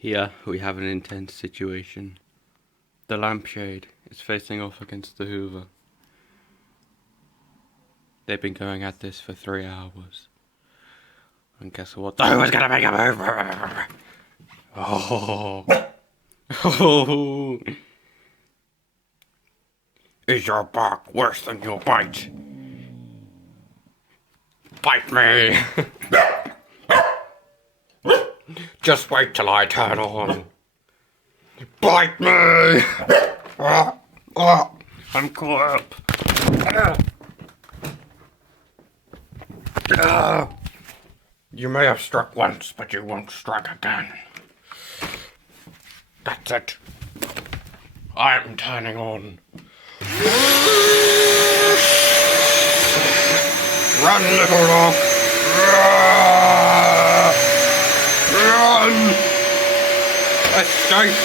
Here we have an intense situation. The lampshade is facing off against the hoover. They've been going at this for 3 hours. And guess what? The hoover's gonna make a move! Oh. Oh. Is your bark worse than your bite? Bite me! Just wait till I turn on. Bite me! I'm caught up. You may have struck once, but you won't strike again. That's it. I'm turning on. Run, little dog! Run! Escape!